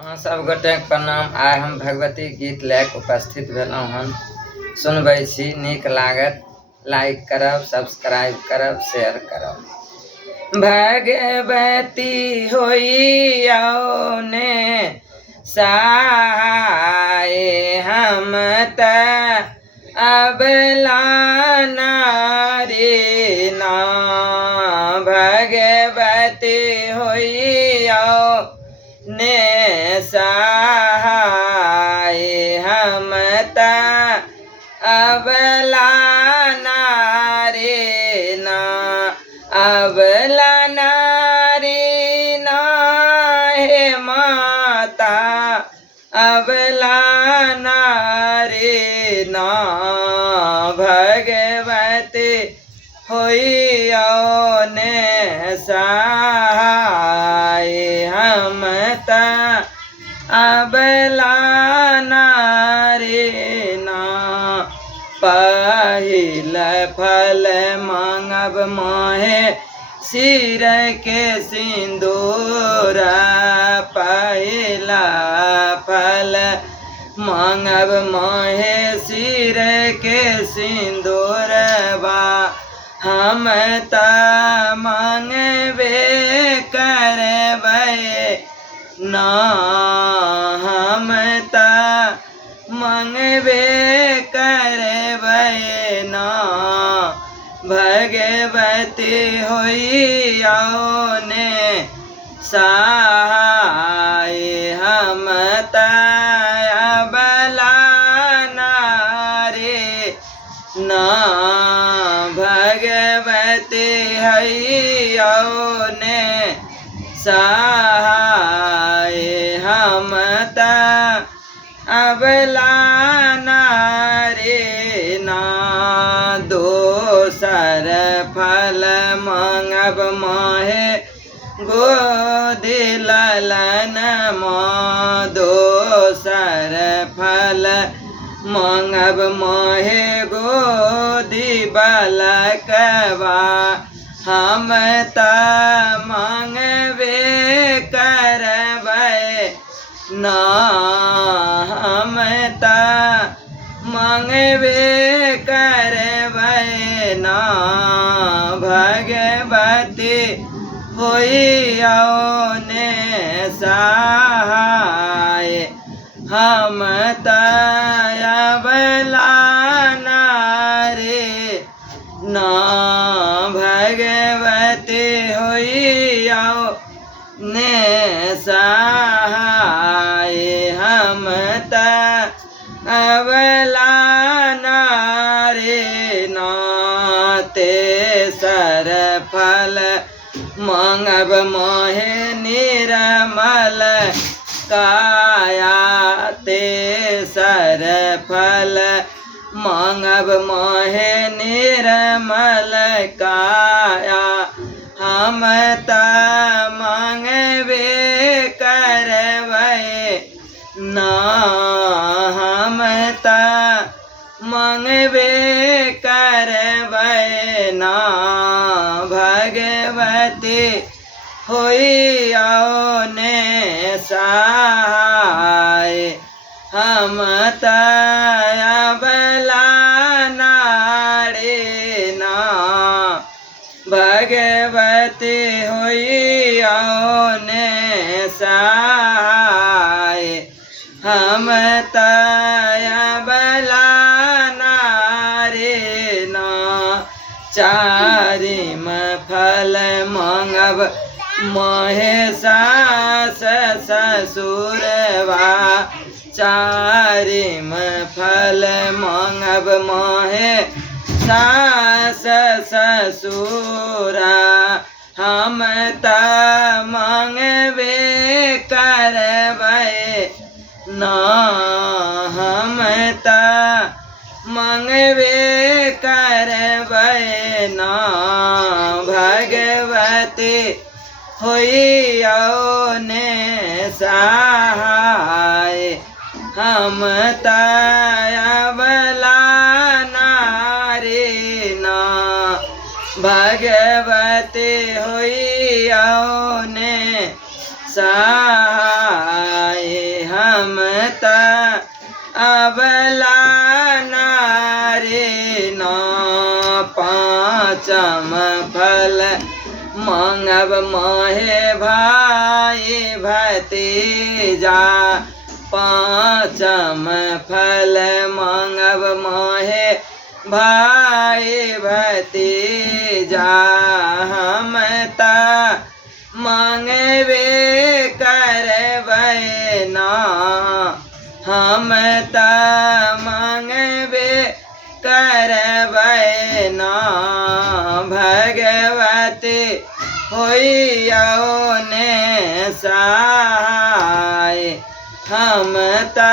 सब गोटे प्रणाम। आइ हम भगवती गीत लैक उपस्थित भेलहुँ हन। सुनबै छी, नीक लागत। लाइक करब, सब्सक्राइब करब, शेयर करब। भगवती होइयो ने सहाय, हम त अबला नारी ना। भगवती होइयो ने सहाय, हम त अबला नारी ना। अबला नारी ना हे माता, अबला नारी ना। भगवती होइयो ने सहाय, हम त अबला नारी ना। पहिल फल मांगब माहे सिर के सिंदूर। पहिला फल मांगब माहे सिर के सिंदूर बा। हम त मांगबे करबै ना, हम त मांगबे करबै ना। भगवती होइयो ने सहाय, हम त अबला नारी ना। भगवती होइयो ने सहाय, हम त अबला नारी ना। दोसर फल मांगब माहे गोदी ललन माँ। दोसर फल मांगब माहे गोदी बालकवा। हम त मांगबे करबै ना, हम त मांगबे करबै ना। भगवती होइयो ने सहाय, हम त अबला नारी ना। भगवती होइयो ने सहाय, हम त अबला नारी ना। तेसर फल मांगब माहे निर्मल काया। तेसर फल मांगब माहे निर्मल काया। हम त मांगबे करबै ना, हम त मांगबे करबै ना। भगवती होइयो ने सहाय, हम त अबला नारी ना। भगवती होइयो ने सहाय, हम त अबला नारी ना। चारिम फल मांगब माहे सास ससुरवा। चारिम फल मांगब माहे सास ससुरा। हम त मांगबे करबै ना, हम त मांगबे करबै ना। भगवती होइयो ने सहाय, हम त अबला नारी ना। भगवती होइयो ने सहाय, अबला नारी न पाँचम फल मांगब मोहे भाई भतीजा पाँचम फल मांगब मोहे भाई भतीजा हम त मांगबे करबै ना हम त मांगबे करबै ना भगवती होइयो ने सहाय हम त